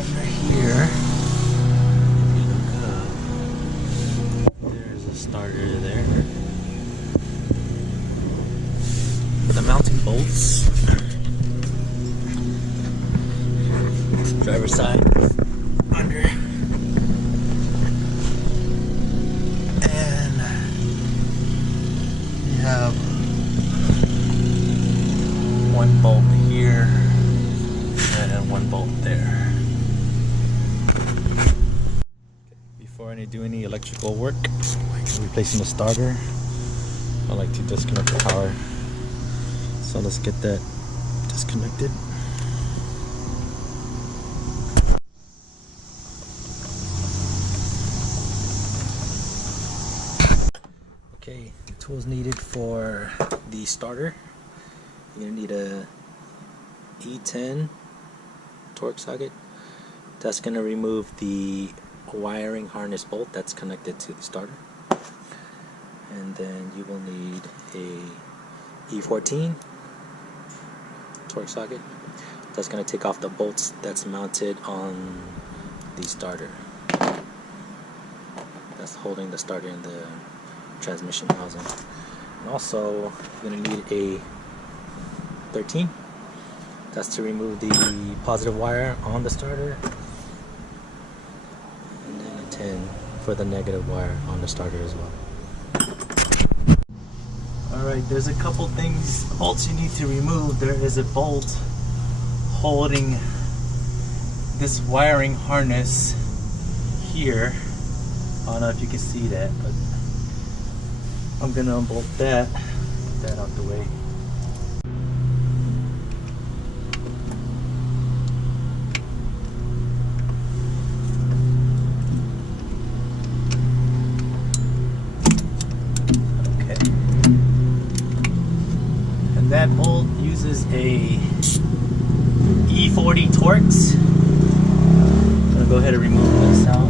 under here, if you look up, there's a starter there. For the mounting bolts, driver's side, under, and you have one bolt here and one bolt there. Before I do any electrical work, like replacing the starter, I like to disconnect the power. So let's get that disconnected. Okay, tools needed for the starter. You're gonna need a E10 torque socket. That's gonna remove the wiring harness bolt that's connected to the starter. And then you will need a E14 torque socket. That's gonna take off the bolts that's mounted on the starter. That's holding the starter in the transmission housing. And also, you're gonna need a 13. That's to remove the positive wire on the starter, and then a 10 for the negative wire on the starter as well. Alright, there's a couple bolts you need to remove. There is a bolt holding this wiring harness here. I don't know if you can see that, but I'm gonna unbolt that, get that out the way. That bolt uses a E40 Torx. I'm gonna go ahead and remove this out.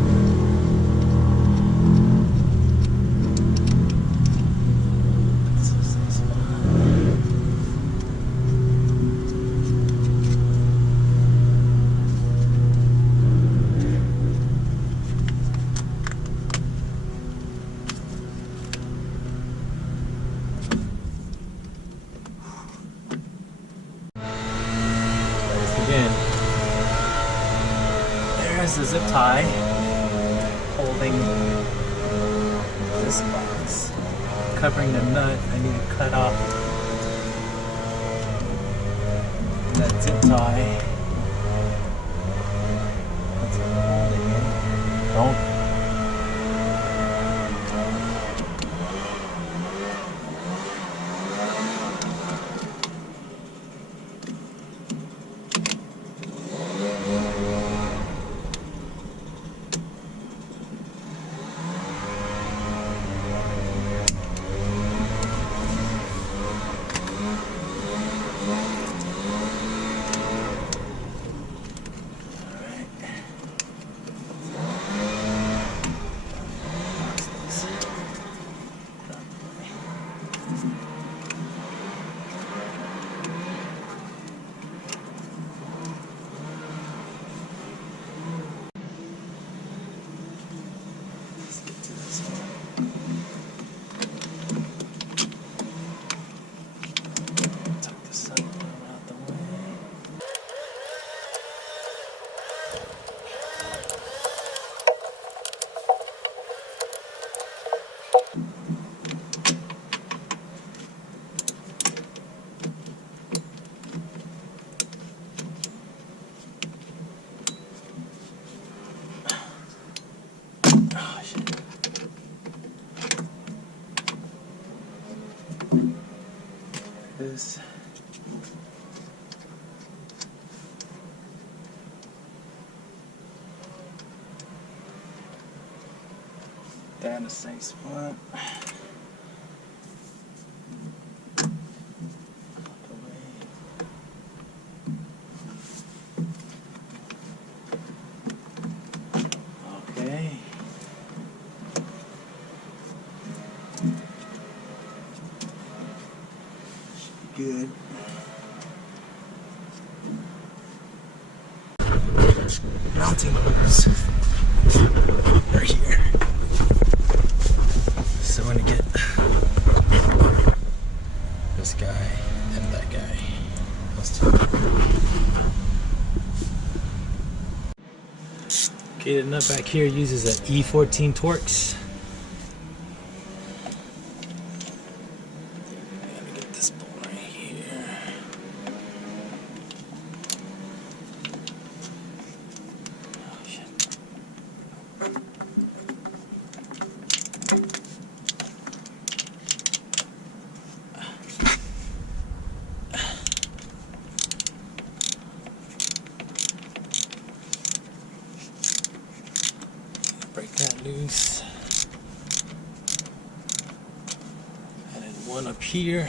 There's a zip tie holding this box, covering the nut. I need to cut off that zip tie. That's holding it. Don't. This down the same spot. Okay. Should be good. mounting loops are here. So I'm gonna get this guy and that guy. Those two. Okay, the nut back here uses an E14 Torx. Gotta get this bolt right here. Oh shit. Break that loose. And then one up here.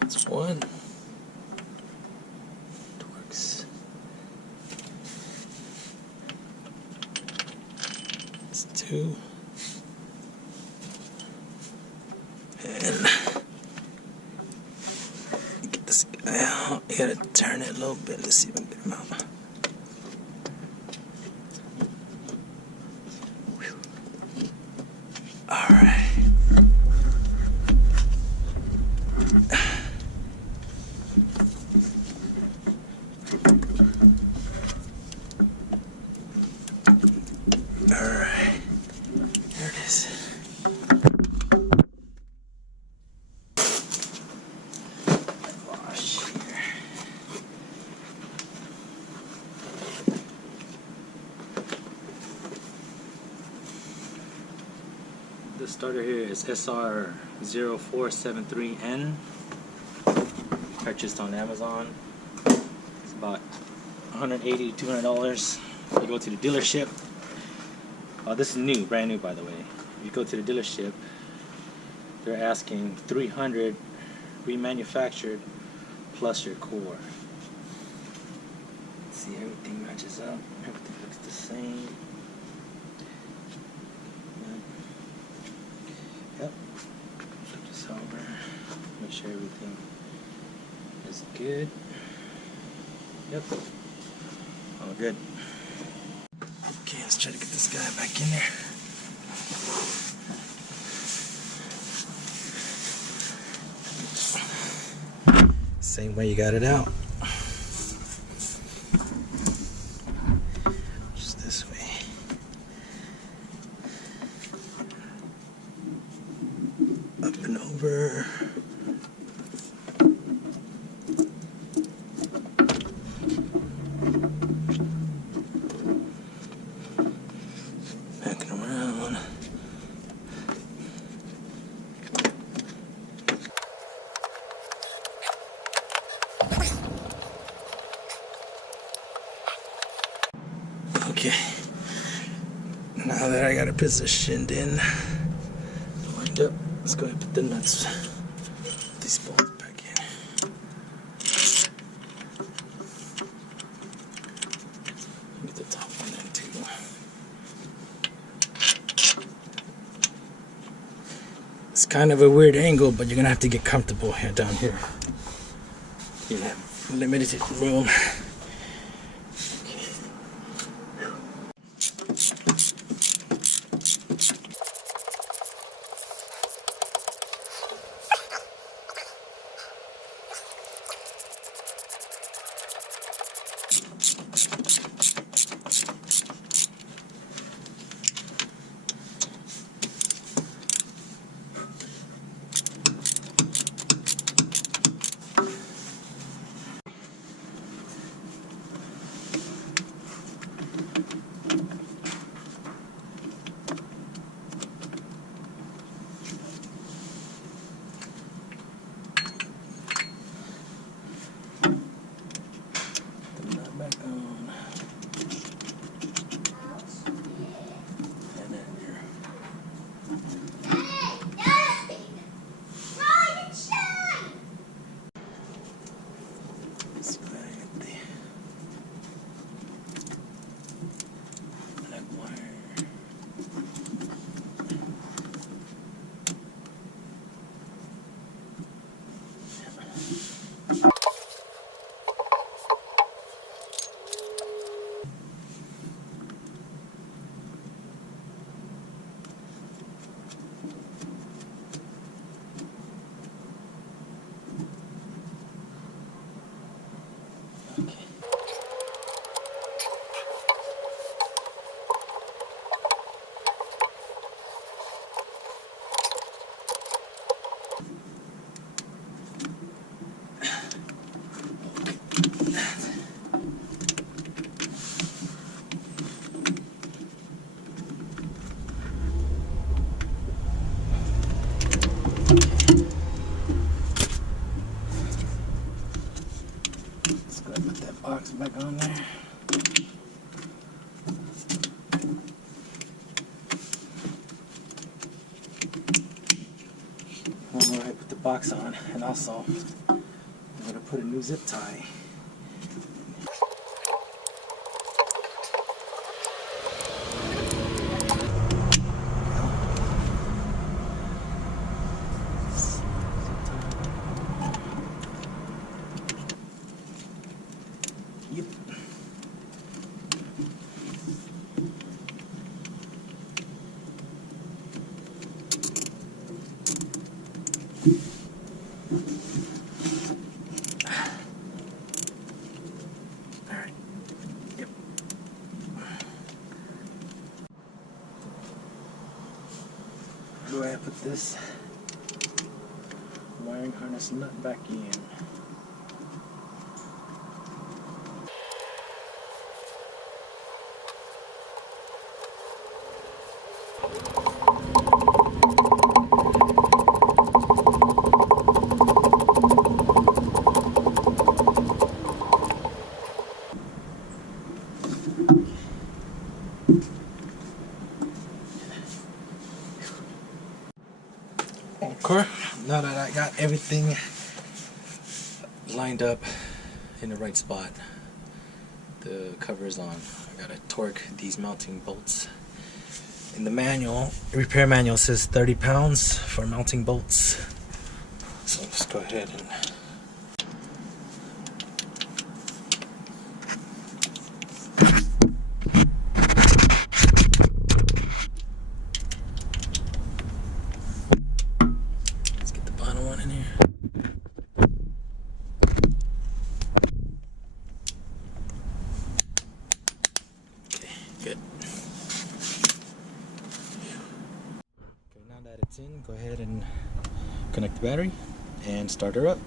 That's one. Torx. That's two. And get this guy out. You gotta turn it a little bit. Let's see if I can get him out. Whew. All right. All right. There it is. Bosch here. The starter here is SR0473N. Purchased on Amazon. It's about $180 to $200. You go to the dealership. This is new, brand new by the way. You go to the dealership, they're asking $300 remanufactured plus your core. Let's see, everything matches up. Everything looks the same. Yep. Flip this over. Make sure everything is good. Yep. All good. Okay, let's try to get this guy back in there. Same way you got it out. Just this way. Up and over. Back and around. Okay, now that I got it positioned in, lined up, let's go ahead and put the nuts, these bolts back in. Get the top one in too. It's kind of a weird angle, but you're gonna have to get comfortable here down here. You have limited room. Back on. back on there. I'm going to put the box on, and also I'm going to put a new zip tie. Yep. Alright. Yep. Go ahead and put this wiring harness nut back in. Okay, now that I got everything lined up in the right spot, the cover is on. I gotta torque these mounting bolts. In the manual, repair manual says 30 pounds for mounting bolts. So let's go ahead and let's get the bottom one in here. Okay, good. Okay, now that it's in, go ahead and connect the battery and start her up.